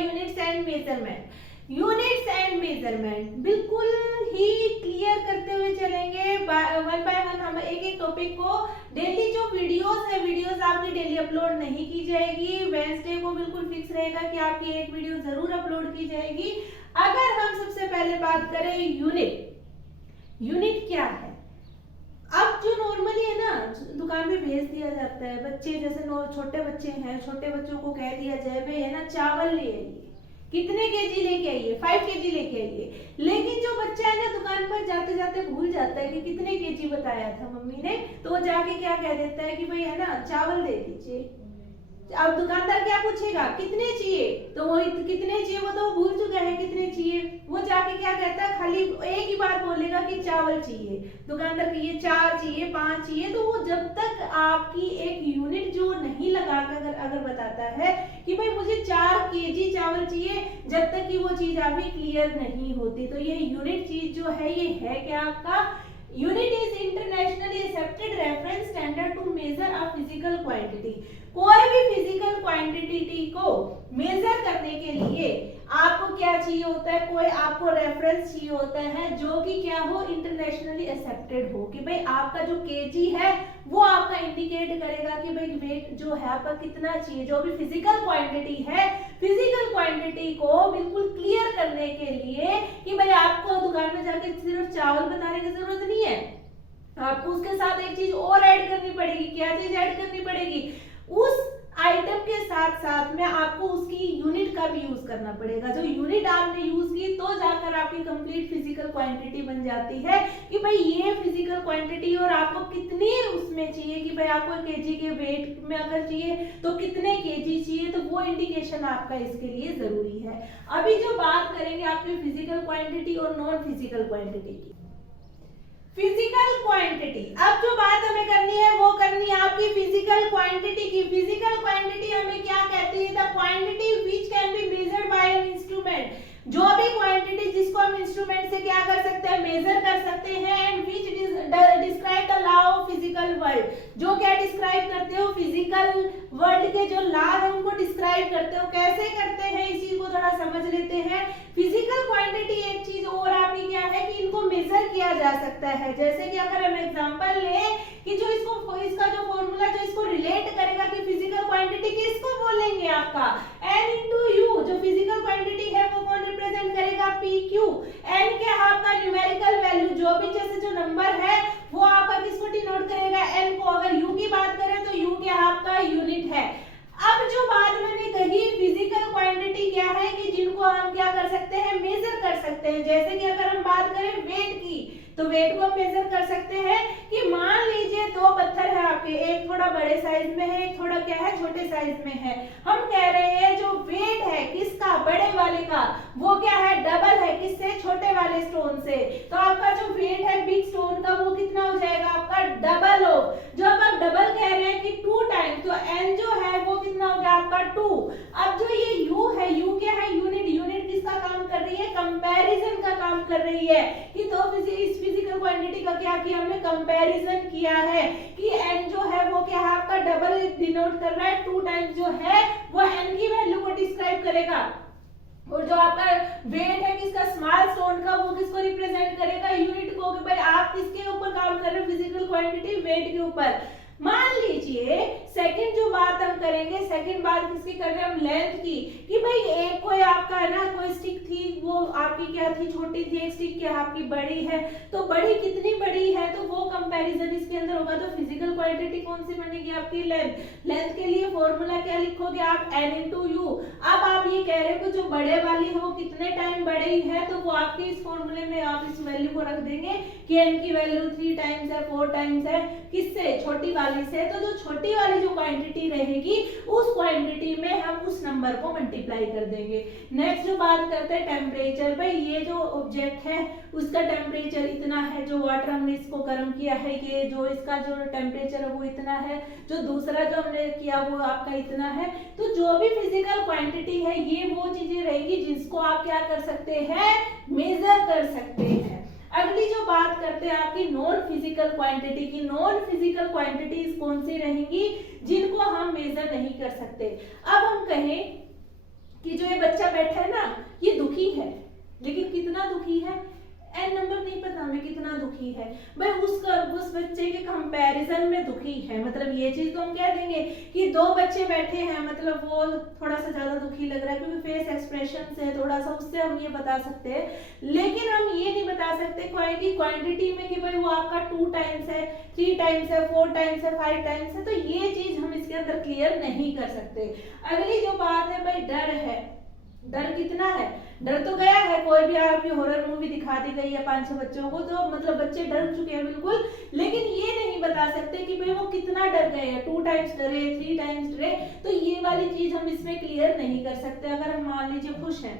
Units and measurement. Units and measurement बिल्कुल ही clear करते हुए चलेंगे, वन बाय वन हम एक एक टॉपिक को। डेली जो वीडियोस है, वीडियोस आपकी डेली अपलोड नहीं की जाएगी, वेडनेसडे को बिल्कुल फिक्स रहेगा कि आपकी एक वीडियो जरूर अपलोड की जाएगी। अगर हम सबसे पहले बात करें यूनिट, यूनिट क्या है? अब जो नॉर्मली है ना, दुकान में भेज दिया जाता है, बच्चे जैसे छोटे बच्चे हैं, छोटे बच्चों को कह दिया जाए भाई है ना चावल ले आइए, कितने केजी लेके आइए, 5 केजी लेके आइए। लेकिन जो बच्चा है ना दुकान पर जाते जाते भूल जाता है कि कितने केजी बताया था मम्मी ने, तो वो जाके क्या कह देता है कि भाई है ना चावल दे दीजिए। अब दुकानदार क्या पूछेगा कितने चाहिए, तो वो कितने चाहिए वो तो भूल चुका है कितने चाहिए। वो जाके क्या कहता है, खाली एक ही बात बोलेगा कि चावल चाहिए। दुकानदार को ये 4 चाहिए, 5 चाहिए, तो वो जब तक आपकी एक यूनिट जो नहीं लगाकर अगर बताता है कि भाई मुझे 4 केजी चावल चाहिए, जब तक कि वो चीज आपकी क्लियर नहीं होती। तो ये यूनिट चीज जो है ये है क्या आपका, unit is internationally accepted reference standard to measure a physical quantity. कोई भी फिजिकल क्वांटिटी को मेजर करने के लिए आपको क्या चाहिए होता है, कोई आपको रेफरेंस चाहिए होता है जो कि क्या हो, इंटरनेशनली एक्सेप्टेड हो, कि भाई आपका जो केजी है वो आपका इंडिकेट करेगा कि भाई वेट जो है आपका कितना चाहिए। जो भी फिजिकल क्वांटिटी है, फिजिकल क्वांटिटी को बिल्कुल क्लियर करने के लिए कि भाई आपको दुकान में जाके सिर्फ चावल बताने की जरूरत नहीं है, आपको उसके साथ एक चीज और ऐड करनी पड़ेगी। क्या चीज ऐड करनी पड़ेगी? उस आइटम के साथ साथ में आपको उसकी यूनिट का भी यूज करना पड़ेगा। जो यूनिट आपने यूज की तो जाकर आपकी कंप्लीट फिजिकल क्वांटिटी बन जाती है कि भाई ये फिजिकल क्वांटिटी और आपको कितनी उसमें चाहिए, कि भाई आपको केजी के वेट में अगर चाहिए तो कितने केजी चाहिए, तो वो इंडिकेशन आपका इसके लिए जरूरी है। अभी जो बात करेंगे आपकी फिजिकल क्वांटिटी और नॉन फिजिकल क्वांटिटी की। फिजिकल क्वांटिटी, अब जो बात हमें करनी है वो करनी है आपकी फिजिकल क्वांटिटी की। फिजिकल क्वांटिटी हमें क्या कहती है? The quantity which can be measured by an instrument. जो भी क्वांटिटी जिसको हम इंस्ट्रूमेंट से क्या कर सकते हैं, मेजर कर सकते हैं, and which describe the law of physical world. जो क्या डिस्क्राइब करते हो, फिजिकल वर्ल्ड के जो लॉ है उनको डिस्क्राइब करते हो। कैसे करते हैं इस चीज को थोड़ा समझ लेते हैं। फिजिकल क्वांटिटी एक चीज और आपकी क्या है कि इनको मेजर किया जा सकता है। जैसे कि अगर हम एग्जांपल लें कि जो इसका जो फॉर्मूला जो इसको रिलेट करेगा कि फिजिकल क्वांटिटी किसको बोलेंगे, आपका n into u। जो फिजिकल क्वांटिटी है वो कौन रिप्रेजेंट करेगा, pq। n क्या है आपका न्यूमेरिकल वैल्यू, जो भी जैसे जो नंबर है वो आपका किसको डिनोट करेगा, n को। अगर u की बात करें तो u क्या आपका यूनिट है। अब जो बात मैंने कही, फिजिकल क्वांटिटी क्या है कि जिनको हम क्या कर सकते हैं, मेजर कर सकते हैं। जैसे कि अगर हम बात करें वेट की, तो वेट को हम मेजर कर सकते हैं कि मान लीजिए 2 पत्थर है आपके, एक थोड़ा बड़े साइज में है, एक थोड़ा क्या है छोटे साइज में है। हम कह रहे हैं जो वेट है किसका, बड़े वाले का, वो क्या है, डबल है किससे, छोटे वाले स्टोन से। तो आपका जो वेट है बिग स्टोन का वो कितना हो जाएगा आपका, डबल हो। जो आप डबल कह रहे हैं कि 2 टाइम्स, तो n जो है वो कितना हो गया आपका 2। अब जो ये u है, u क्या है, यूनिट। यूनिट किसका काम कर रही है, कंपैरिजन का काम कर रही है कि तो इस फिजिकल क्वांटिटी का क्या किया हमने, कंपैरिजन किया है कि n जो है वो क्या है आपका डबल डिनोट कर रहा है, 2 टाइम्स जो है वो n की वैल्यू को डिस्क्राइब करेगा। और जो आपका वेट है किसका, स्मॉल स्टोन का, वो किसको रिप्रेजेंट करेगा, यूनिट को। कि भाई आप किसके ऊपर काम कर रहे हो, फिजिकल क्वांटिटी वेट के ऊपर। मान लीजिए सेकंड जो बात हम करेंगे, सेकंड बात किसकी कर रहे हैं हम, लेंथ की। कि भाई एक कोई आपका है ना कोई स्टिक थी, वो आपकी क्या थी, छोटी थी, एक स्टिक क्या आपकी बड़ी है, तो बड़ी कितनी बड़ी है, तो वो कंपैरिजन इसके अंदर होगा। तो फिजिकल क्वांटिटी कौन सी बनेगी आपकी, लेंथ। लेंथ के लिए फॉर्मूला क्या लिखोगे आप, n into u। अब आप ये कह रहे हो कि जो बड़े वाली है वो कितने टाइम बड़ी है, तो वो आपके इस फॉर्मूले में आप इस वैल्यू को रख देंगे कि n की वैल्यू 3 टाइम्स है, 4 टाइम्स है, किससे, छोटी वाली से। तो जो छोटी वाली जो क्वांटिटी रहेगी उस क्वांटिटी में हम उस नंबर को मल्टीप्लाई कर देंगे। नेक्स्ट जो बात करते हैं टेम्परेचर। भाई ये जो ऑब्जेक्ट है उसका टेम्परेचर इतना है, जो वाटर हमने इसको गर्म किया है, ये जो इसका जो टेम्परेचर है वो इतना है, जो दूसरा जो हमने किया वो आपका इतना है। तो जो भी फिजिकल क्वांटिटी है ये वो चीजें रहेगी जिसको आप क्या कर सकते हैं, मेजर कर सकते हैं। अगली जो बात करते हैं आपकी नॉन फिजिकल क्वांटिटी की। नॉन फिजिकल क्वांटिटीज कौन सी रहेंगी, जिनको हम मेजर नहीं कर सकते। अब हम कहें कि जो ये बच्चा बैठा है ना, ये दुखी है, लेकिन कितना दुखी है एन नंबर नहीं पता हमें कितना दुखी है भाई, उस बच्चे के कंपैरिजन में दुखी है। मतलब ये चीज तो हम कह देंगे कि दो बच्चे बैठे हैं, मतलब वो थोड़ा सा ज्यादा दुखी लग रहा है क्योंकि फेस एक्सप्रेशन से थोड़ा सा, उससे हम ये बता सकते हैं। लेकिन हम ये नहीं बता सकते कि क्वांटिटी में कि भाई वो आपका 2 टाइम्स है, 3 टाइम्स है, 4 टाइम्स है, 5 टाइम्स है, तो ये चीज हम इसके अंदर क्लियर नहीं कर सकते। अगली जो बात है भाई डर है, डर कितना है, डर तो गया है, कोई भी आपकी हॉरर मूवी दिखा दी गई है 5-6 बच्चों को तो मतलब बच्चे डर चुके हैं बिल्कुल, लेकिन ये नहीं बता सकते कि भाई वो कितना डर गए हैं, 2 टाइम्स डरे, 3 टाइम्स डरे, तो ये वाली चीज हम इसमें क्लियर नहीं कर सकते। अगर हम मान लीजिए खुश हैं,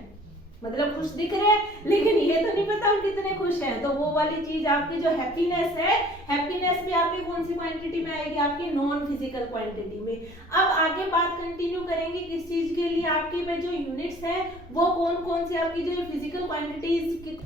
मतलब खुश दिख रहे हैं, लेकिन ये तो नहीं पता हम कितने खुश हैं, तो वो वाली चीज आपकी जो हैप्पीनेस है, हैप्पीनेस भी आपकी कौन सी क्वांटिटी में आएगी, आपकी नॉन फिजिकल क्वांटिटी में। अब आगे बात कंटिन्यू करेंगे किस चीज के लिए, आपकी में जो यूनिट्स हैं वो कौन कौन सी आपकी जो physical quantities,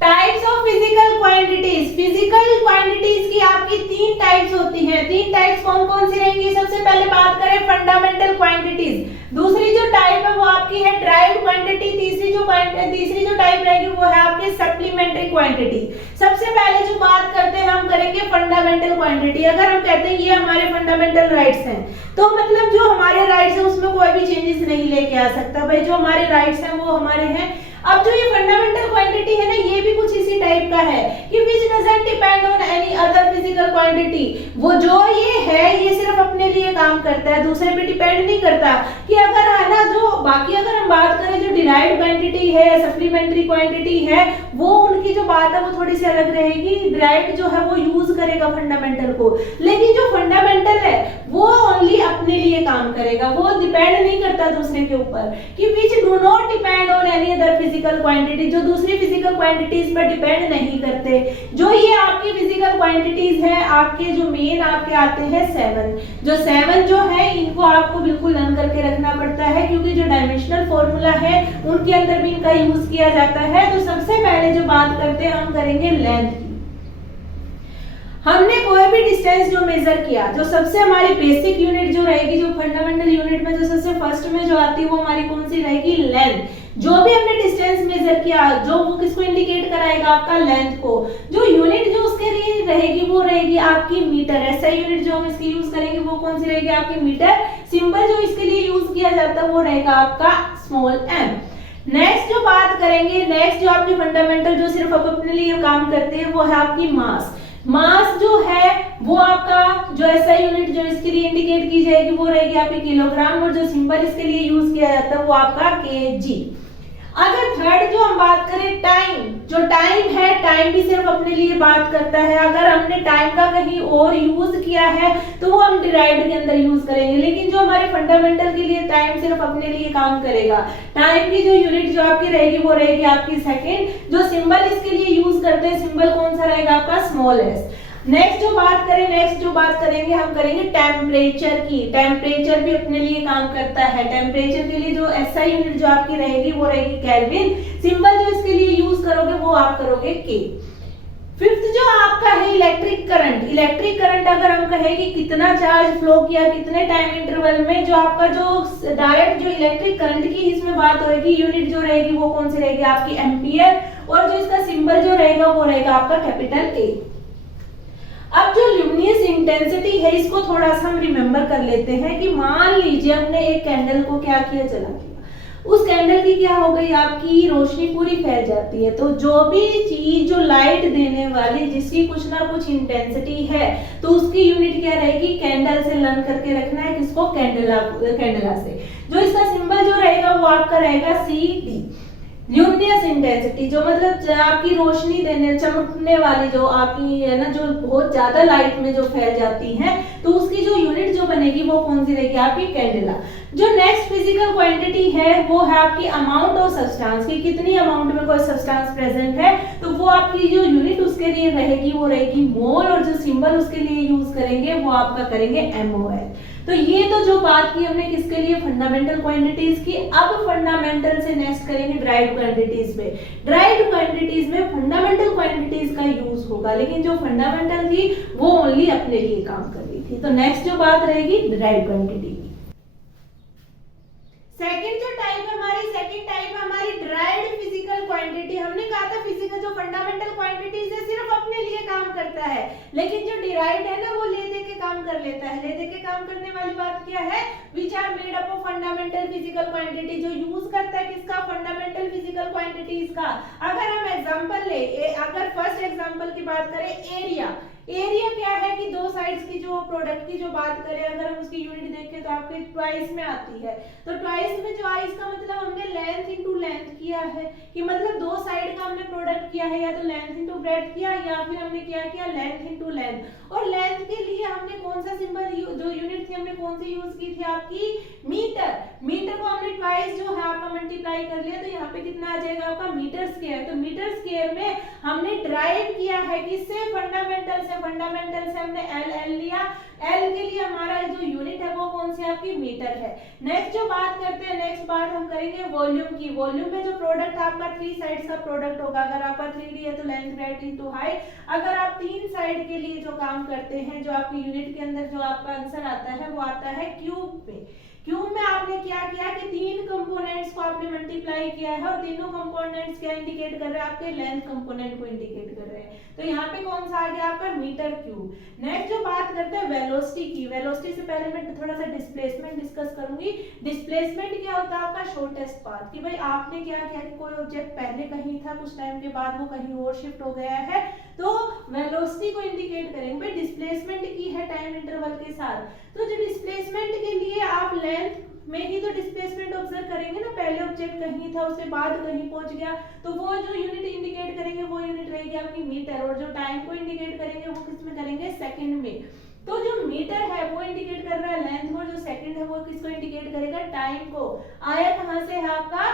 types of physical quantities. Physical quantities की आपकी 3 टाइप्स होती हैं। 3 टाइप्स कौन कौन सी रहेंगी, सबसे पहले बात करें फंडामेंटल क्वांटिटीज, दूसरी जो टाइप है वो आपकी है ड्राइव्ड क्वांटिटी, तीसरी जो टाइप रहेगी वो है आपकी सप्लीमेंट्री क्वांटिटी। सबसे पहले जो बात करते हैं हम करेंगे फंडामेंटल क्वांटिटी। अगर हम कहते हैं ये हमारे फंडामेंटल राइट्स हैं, तो मतलब जो हमारे राइट्स हैं उसमें कोई भी चेंजेस नहीं लेके आ सकता भाई, जो हमारे राइट्स हैं वो हमारे हैं। अब जो ये फंडामेंटल क्वांटिटी है ना, ये भी कुछ इसी टाइप का है कि which doesn't depend on any other physical quantity, वो जो ये है ये सिर्फ अपने लिए काम करता है, दूसरे पे डिपेंड नहीं करता। कि अगर है ना जो बाकी अगर हम बात करें जो डिराइव्ड क्वांटिटी है, सप्लीमेंट्री क्वांटिटी है, वो उनकी जो बात है वो थोड़ी सी अलग रहेगी। डिराइव्ड जो है वो यूज करेगा फंडामेंटल को, लेकिन जो फंडामेंटल है वो ओनली अपने लिए काम करेगा, वो डिपेंड नहीं करता दूसरे के ऊपर। कि which do not depend on any other physical quantity, जो दूसरी फिजिकल क्वांटिटीज पर डिपेंड नहीं करते। जो ये आपकी फिजिकल क्वांटिटीज है, आपके जो मेन आपके आते हैं 7, जो 7 जो है इनको आपको बिल्कुल लर्न करके रखना पड़ता है, क्योंकि जो डायमेंशनल फॉर्मूला है उनके अंदर भी इनका यूज किया जाता है। तो सबसे पहले जो बात करते हैं हम करेंगे लेंथ की। हमने कोई भी डिस्टेंस जो मेजर किया, जो सबसे हमारी बेसिक यूनिट जो रहेगी, जो फंडामेंटल यूनिट में जो सबसे फर्स्ट में जो आती है वो हमारी कौन सी रहेगी, लेंथ। जो भी हमने डिस्टेंस मेजर किया, जो वो किसको इंडिकेट कराएगा, आपका लेंथ को। जो यूनिट जो उसके लिए रहेगी वो रहेगी आपकी मीटर। ऐसा यूनिट जो हम इसकी यूज करेंगे वो कौन सी रहेगी, आपकी मीटर। सिंबल जो इसके लिए यूज किया जाता है वो रहेगा आपका स्मॉल m। नेक्स्ट जो बात करेंगे, नेक्स्ट जो आपकी फंडामेंटल जो सिर्फ अपने लिए काम करते हैं वो है आपकी मास। मास जो है वो आपका जो ऐसा यूनिट जो इसके लिए इंडिकेट की जाएगी वो रहेगी आपकी किलोग्राम, और जो सिंबल इसके लिए यूज किया जाता है वो आपका केजी। अगर थर्ड जो हम बात करें टाइम, जो टाइम है, टाइम भी सिर्फ अपने लिए बात करता है। अगर हमने टाइम का कहीं और यूज किया है तो वो हम डिराइव्ड के अंदर यूज करेंगे, लेकिन जो हमारे फंडामेंटल के लिए टाइम सिर्फ अपने लिए काम करेगा। टाइम की जो यूनिट जो आपकी रहेगी वो रहेगी आपकी सेकेंड। जो सिंबल इसके लिए यूज करते हैं सिंबल कौन सा रहेगा, आपका स्मॉल एस। नेक्स्ट जो बात करेंगे हम करेंगे टेम्परेचर की। टेम्परेचर भी अपने लिए काम करता है। टेम्परेचर के लिए जो एसआई यूनिट जो आपकी रहेगी वो रहेगी केल्विन। सिंबल जो इसके लिए यूज करोगे वो आप करोगे के। फिफ्थ जो आपका है इलेक्ट्रिक करंट। इलेक्ट्रिक करंट अगर हम कहें कि कितना चार्ज फ्लो किया कितने टाइम इंटरवल में, जो आपका जो डायरेक्ट जो इलेक्ट्रिक करंट की इसमें बात होगी, यूनिट जो रहेगी वो कौन सी रहेगी, आपकी एम्पियर। और जो इसका सिंबल जो रहेगा वो रहेगा आपका कैपिटल ए। अब जो ल्यूमिनस इंटेंसिटी है इसको थोड़ा सा हम रिमेंबर कर लेते हैं कि मान लीजिए हमने एक कैंडल को क्या किया, जला दिया। उस कैंडल की क्या हो गई, आपकी रोशनी पूरी फैल जाती है। तो जो भी चीज जो लाइट देने वाली जिसकी कुछ ना कुछ इंटेंसिटी है तो उसकी यूनिट क्या रहेगी, कैंडल से लर्न करके रखना है, किसको, कैंडला से। जो इसका सिंबल जो रहेगा वो आपका रहेगा सी। ल्यूमिनस इंटेंसिटी जो मतलब आपकी रोशनी देने चमकने वाली जो आपकी है ना, जो बहुत ज्यादा लाइट में जो फैल जाती है, तो उसकी जो यूनिट जो बनेगी वो कौन सी रहेगी, आपकी कैंडेला। जो नेक्स्ट फिजिकल क्वांटिटी है वो है आपकी अमाउंट ऑफ सब्सटेंस की, कितनी अमाउंट में कोई सब्सटेंस प्रेजेंट है, तो वो आपकी जो यूनिट उसके लिए रहेगी वो रहेगी मोल। और जो सिंबल उसके लिए यूज करेंगे वो आपका करेंगे MOL। तो ये तो जो बात की हमने किसके लिए, फंडामेंटल क्वांटिटीज की। अब फंडामेंटल से नेक्स्ट करेंगे ड्राइव्ड क्वांटिटीज में। ड्राइव्ड क्वांटिटीज में फंडामेंटल क्वांटिटीज का यूज होगा, लेकिन जो फंडामेंटल थी वो ओनली अपने लिए काम कर रही थी। तो नेक्स्ट जो बात रहेगी ड्राइव्ड क्वांटिटी की। सेकंड जो टाइप है हमारी, सेकंड टाइप है हमारी डिराइव्ड फिजिकल क्वांटिटी। हमने कहा था फिजिकल जो फंडामेंटल क्वांटिटीज है सिर्फ अपने लिए काम करता है, लेकिन जो डिराइव्ड है ना वो ले दे के काम कर लेता है। ले दे के काम करने वाली बात क्या है, which are made up of fundamental physical quantity, जो यूज करता है किसका, फंडामेंटल फिजिकल क्वांटिटीज का। अगर हम एग्जांपल ले, अगर फर्स्ट एग्जांपल की बात करें, एरिया। एरिया क्या है कि दो साइड्स की जो प्रोडक्ट की जो बात करें, अगर हम उसकी यूनिट देखें तो आपके ट्वाइस में आती है। तो ट्वाइस में जो आई इसका मतलब हमने लेंथ इनटू लेंथ किया है, कि मतलब दो साइड का हमने प्रोडक्ट किया है, या तो लेंथ इनटू ब्रेड्थ किया, या फिर हमने क्या किया लेंथ इनटू लेंथ। और लेंथ के लिए हमने कौन सा सिंबल, जो यूनिट थी हमने कौन सी यूज की थी आपकी, मीटर। मीटर को हमने ट्वाइस जो है आपका मल्टीप्लाई कर लिया, तो यहाँ पे कितना आ जाएगा आपका मीटर स्क्वायर। तो मीटर स्क्वायर में हमने ड्राइव किया है किससे, फंडामेंटल से। फंडामेंटल से हमने एल लिया, एल के लिए हमारा जो यूनिट है वो कौन सी आपकी मीटर है। नेक्स्ट जो बात करते हैं, नेक्स्ट बात हम करेंगे वॉल्यूम की। वॉल्यूम में जो प्रोडक्ट आपका थ्री साइड्स का प्रोडक्ट होगा, अगर आपका 3D है तो लेंथ ब्रेड्थ इनटू हाइट। अगर आप तीन साइड के लिए जो काम करते हैं, जो आपकी यूनिट के अंदर जो आपका आंसर आता है वो आता है क्यूब में। क्यूब में आपने क्या किया कि तीन कंपोनेंट्स को आपने मल्टीप्लाई किया है, और तीनों कंपोनेंट्स क्या इंडिकेट कर रहे हैं, आपके लेंथ कंपोनेंट को इंडिकेट कर रहे हैं। तो यहाँ पे कौन सा आ गया आपका मीटर क्यूब। नेक्स्ट जो बात करते हैं वेलोसिटी की। वेलोसिटी से पहले मैं थोड़ा सा डिस्प्लेसमेंट डिस्कस करूंगी। डिस्प्लेसमेंट क्या होता है आपका शॉर्टेस्ट पाथ, कि भाई आपने क्या किया कि कोई ऑब्जेक्ट पहले कहीं था, कुछ टाइम के बाद वो कहीं और शिफ्ट हो गया है, तो वेलोसिटी को इंडिकेट करेंगे। भाई डिस्प्लेसमेंट की है टाइम इंटरवल के साथ, तो जो डिस्प्लेसमेंट के लिए आप लेंथ में ही तो डिस्प्लेसमेंट ऑब्जर्व करेंगे ना, पहले ऑब्जेक्ट कहीं था उसके बाद कहीं पहुंच गया, तो वो जो यूनिट इंडिकेट करेंगे वो यूनिट रहेगी आपकी मीटर, और जो टाइम को इंडिकेट करेंगे वो किस में करेंगे, सेकंड में। तो जो मीटर है वो इंडिकेट कर रहा है लेंथ, और जो सेकंड है वो किसको इंडिकेट करेगा, टाइम को। आया कहां से है आपका,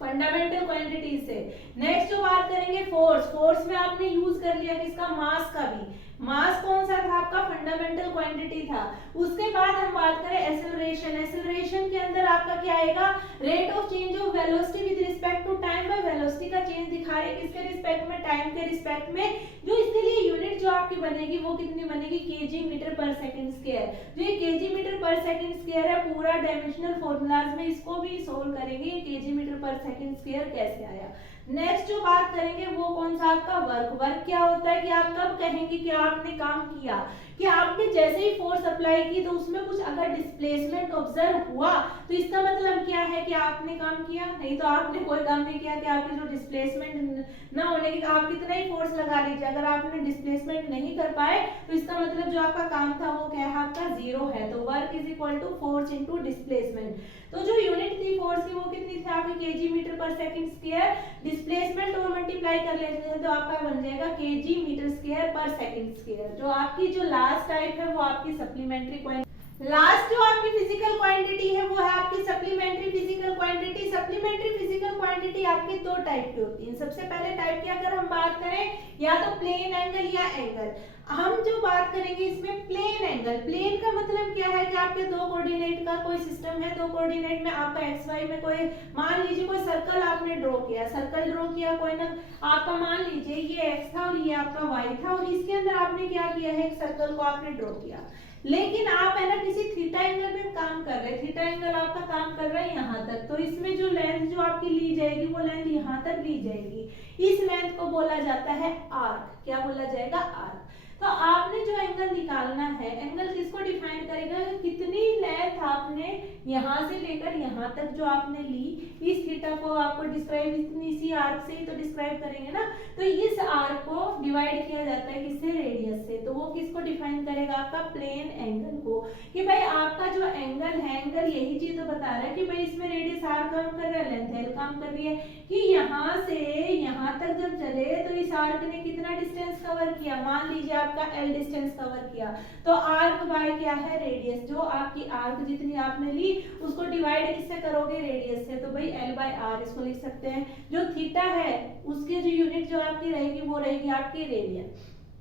फंडामेंटल क्वांटिटी से। नेक्स्ट जो बात करेंगे फोर्स। फोर्स में आपने यूज कर लिया किसका, मास का भी। मास कौन सा था आपका, फंडामेंटल क्वांटिटी था। उसके बाद हम बात करें एक्सेलरेशन। एक्सेलरेशन के अंदर आपका क्या आएगा, rate of change of velocity with respect to time. By velocity का चेंज दिखा रहे किसके रिस्पेक्ट में, टाइम के रिस्पेक्ट में। जो इसके लिए यूनिट जो आपकी बनेगी वो कितनी बनेगी, केजी मीटर पर सेकंड स्क्वायर। जो ये केजी मीटर पर सेकंड स्क्वायर है, पूरा डायमेंशनल फॉर्मूलाज में इसको भी सोल्व करेंगे, केजी मीटर पर सेकंड स्क्वायर कैसे आया। नेक्स्ट जो बात करेंगे वो कौन सा आपका वर्क। वर्क क्या होता है कि आप कब कहेंगे कि आपने काम किया, कि आपने जैसे ही फोर्स अप्लाई की तो उसमें कुछ अगर डिस्प्लेसमेंट ऑब्जर्व हुआ तो इसका मतलब क्या है कि आपने काम किया, नहीं तो आपने कोई काम नहीं किया। कि आपकी जो डिस्प्लेसमेंट ना होने की, आप कितना ही फोर्स लगा लीजिए, अगर आपने डिस्प्लेसमेंट नहीं कर पाए तो इसका मतलब जो आपका काम था वो क्या है आपका जीरो है। तो work is equal to force into displacement. तो जो यूनिट थी फोर्स की वो कितनी थी आपकी, केजी मीटर पर सेकंड स्क्वायर। डिस्प्लेसमेंट और मल्टीप्लाई कर लेते हैं तो आपका बन जाएगा केजी मीटर स्क्वायर पर सेकंड स्क्वायर। जो आपकी जो लास्ट टाइप है वो आपकी सप्लीमेंट्री क्वांटिटी। लास्ट जो आपकी फिजिकल क्वांटिटी है वो है आपकी supplementary physical quantity. Supplementary physical quantity आपकी दो टाइप की होती है। सबसे पहले टाइप की अगर हम बात करें, या तो प्लेन एंगल या एंगल। हम जो बात करेंगे इसमें प्लेन एंगल। प्लेन का मतलब क्या है कि आपके दो कोऑर्डिनेट का कोई सिस्टम है, दो कोऑर्डिनेट में आपका एक्स वाई में कोई, मान लीजिए कोई सर्कल आपने ड्रॉ किया, सर्कल ड्रॉ किया कोई ना आपका, मान लीजिए ये एक्स था और ये आपका वाई था, और इसके अंदर आपने क्या किया है, एक सर्कल को आपने ड्रॉ किया। लेकिन आप है ना किसी थीटा एंगल में काम कर रहे हैं, थीटा एंगल आपका काम कर रहा है यहाँ तक, तो इसमें जो लेंथ जो आपकी ली जाएगी वो लेंथ यहाँ तक ली जाएगी। इस लेंथ को बोला जाता है आर्क। क्या बोला जाएगा, आर्क। तो आपने जो एंगल निकालना है, एंगल किसको डिफाइन करेगा, कितनी लेंथ आपने यहाँ से लेकर यहाँ तक जो आपने ली, इस थीटा को आपको डिस्क्राइब इसी आर्क से ही तो डिस्क्राइब करेंगे ना। तो इस आर्क को डिवाइड किया जाता है किससे, रेडियस से। तो वो किसको डिफाइन करेगा, आपका प्लेन एंगल को। कि भाई आपका जो एंगल है, एंगल यही चीज तो बता रहा है कि भाई इसमें रेडियस आर काम कर रहा है, लेंथ एल काम कर रही है, कि यहाँ से यहाँ तक जब चले तो इस आर्क ने कितना डिस्टेंस कवर किया, मान लीजिए आपका एल डिस्टेंस कवर किया, तो आर्क बाय क्या है, रेडियस। जो आपकी आर्क जितनी आपने ली उसको डिवाइड किससे करोगे, रेडियस से। तो भाई एल बाय आर इसको लिख सकते हैं। जो थीटा है उसके जो यूनिट जो आपकी रहेगी वो रहेगी आपकी रेडियन।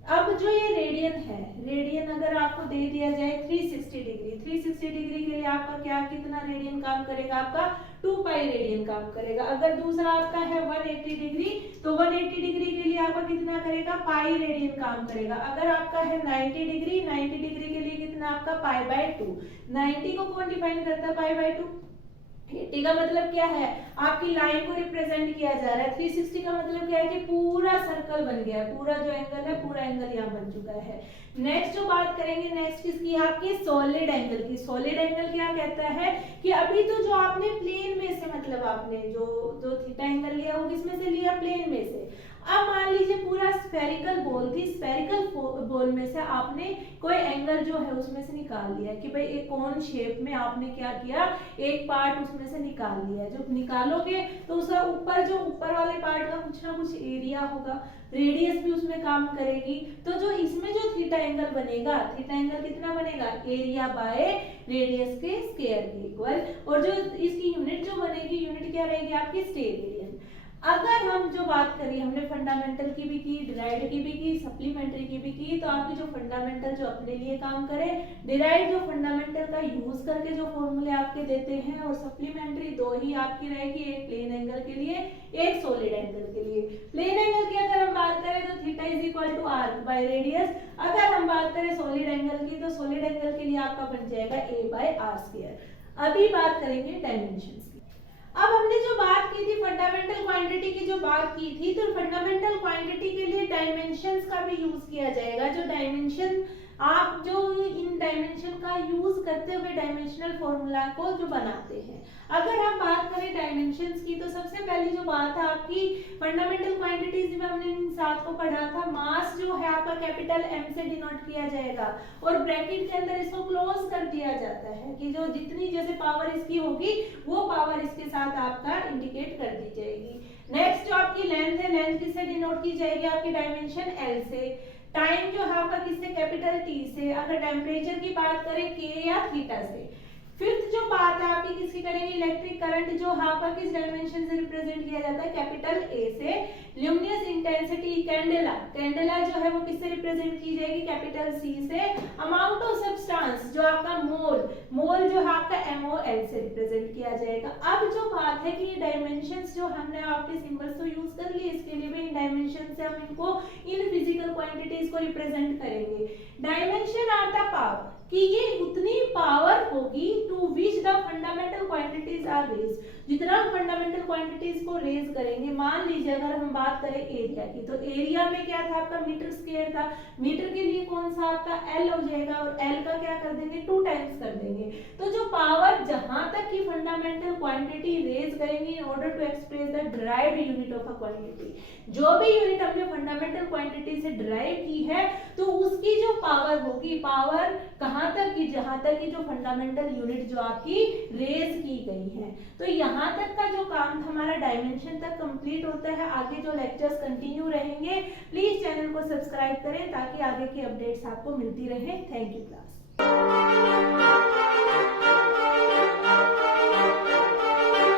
अब जो ये रेडियन है, रेडियन अगर आपको दे दिया जाए 360 डिग्री, 360 डिग्री के लिए आपका क्या कितना रेडियन काम करेगा, आपका 2 पाई रेडियन काम करेगा। अगर दूसरा आपका है 180 डिग्री, तो 180 डिग्री के लिए आपका कितना करेगा, पाई रेडियन काम करेगा। अगर आपका है 90 डिग्री, 90 डिग्री के लिए कितना आपका पाई बाय 2। 90 को कौन डिफाइन करता है, पाई बाय 2। 80 का मतलब क्या है, आपकी लाइन को रिप्रेजेंट किया जा रहा है। 360 का मतलब क्या है कि पूरा सर्कल बन गया, पूरा जो एंगल है पूरा एंगल यहाँ बन चुका है। नेक्स्ट जो बात करेंगे नेक्स्ट किसकी, आपकी सॉलिड एंगल की। सॉलिड एंगल क्या कहता है कि अभी तो जो आपने प्लेन में से, मतलब आपने जो थीटा एंगल लिया वो किसमें से लिया, प्लेन में से। अब मान लीजिए पूरा स्फेरिकल बॉल थी, स्फेरिकल बॉल में से आपने कोई एंगल जो है उसमें से निकाल लिया कि भाई एक कोन शेप में आपने क्या किया, एक पार्ट उसमें से निकाल लिया। जब निकालोगे तो उसका ऊपर जो ऊपर वाले पार्ट का कुछ ना कुछ एरिया होगा, रेडियस भी उसमें काम करेगी। तो जो इसमें जो थीटा एंगल बनेगा, थीटा एंगल कितना बनेगा, एरिया बाय रेडियस के स्क्वायर के इक्वल। और जो इसकी यूनिट जो बनेगी, यूनिट क्या रहेगी आपकी, स्टेरेडियन। अगर हम जो बात करें, हमने फंडामेंटल की भी की, डिराइव्ड की भी की, सप्लीमेंट्री की भी की, तो आपकी जो फंडामेंटल जो अपने लिए काम करे, डिराइव्ड जो फंडामेंटल का यूज करके जो फॉर्मूले आपके देते हैं, और सप्लीमेंट्री दो ही आपकी रहेगी, एक प्लेन एंगल के लिए, एक सॉलिड एंगल के लिए। प्लेन एंगल की अगर हम बात करें तो theta is equal to arc by radius. अगर हम बात करें सॉलिड एंगल की तो सॉलिड एंगल के लिए आपका बन जाएगा a बाय आर स्क्वायर। अभी बात करेंगे डायमेंशंस की। अब हमने जो बात की थी फंडामेंटल क्वांटिटी की, जो बात की थी, तो फंडामेंटल क्वांटिटी के लिए डायमेंशंस का भी यूज किया जाएगा। जो डायमेंशन आप जो इन डायमेंशन का यूज करते हुए डायमेंशनल फॉर्मूला को जो बनाते हैं। अगर हम बात करें डायमेंशंस की, तो सबसे पहली जो बात है आपकी फंडामेंटल क्वांटिटीज में हमने इन 7 को पढ़ा था। मास जो है आपका कैपिटल M से डिनोट किया जाएगा, और ब्रैकेट के अंदर इसको क्लोज कर दिया जाता है कि जो जितनी जैसे पावर इसकी होगी वो पावर इसके साथ आपका इंडिकेट कर दी जाएगी। नेक्स्ट जो आपकी लेंथ है, लेंथ किससे डिनोट की जाएगी, आपकी डायमेंशन L से। टाइम जो है आपका किससे, कैपिटल T से। अगर टेम्परेचर की बात करें K या थीटा से। फिफ्थ जो बात है आपकी किसकी करेंगे, इलेक्ट्रिक करंट जो है आपका किस डायमेंशन से रिप्रेजेंट किया जाता है, कैपिटल A से। ल्यूमिनस इंटेंसिटी, कैंडेला, कैंडेला जो है वो किससे रिप्रेजेंट की जाएगी, कैपिटल C से। अमाउंट ऑफ सब्सटेंस जो आपका मोल, मोल जो है आपका MOL से रिप्रेजेंट किया जाएगा। अब जो बात है कि डायमेंशंस जो हमने आपके सिंबल्स तो यूज कर लिए, इसके लिए भी इन डायमेंशन से हम इनको इन फिजिकल क्वांटिटीज को रिप्रेजेंट करेंगे। डायमेंशन आर द पावर, कि ये उतनी पावर होगी to which the fundamental quantities are raise, जितना हम फंडामेंटल क्वांटिटीज को रेज करेंगे। मान लीजिए अगर हम बात करें एरिया की, तो एरिया में क्या था आपका, मीटर स्क्वायर था। मीटर के लिए कौन सा आपका L हो जाएगा, और L का क्या कर देंगे, 2 टाइम्स कर देंगे। तो जो पावर जहां तक की फंडामेंटल क्वांटिटी रेज करेंगे in order to express the derived unit of a quantity, जो भी यूनिट हमने फंडामेंटल क्वांटिटी से डिराइव की है, तो उसकी जो पावर होगी, पावर कहां तक की, जहां तक की जो फंडामेंटल यूनिट जो आपकी रेज की गई है। तो यहाँ तक का जो काम हमारा डायमेंशन तक कंप्लीट होता है। आगे जो लेक्चर्स कंटिन्यू रहेंगे, प्लीज चैनल को सब्सक्राइब करें ताकि आगे की अपडेट्स आपको मिलती रहे। Thank you class.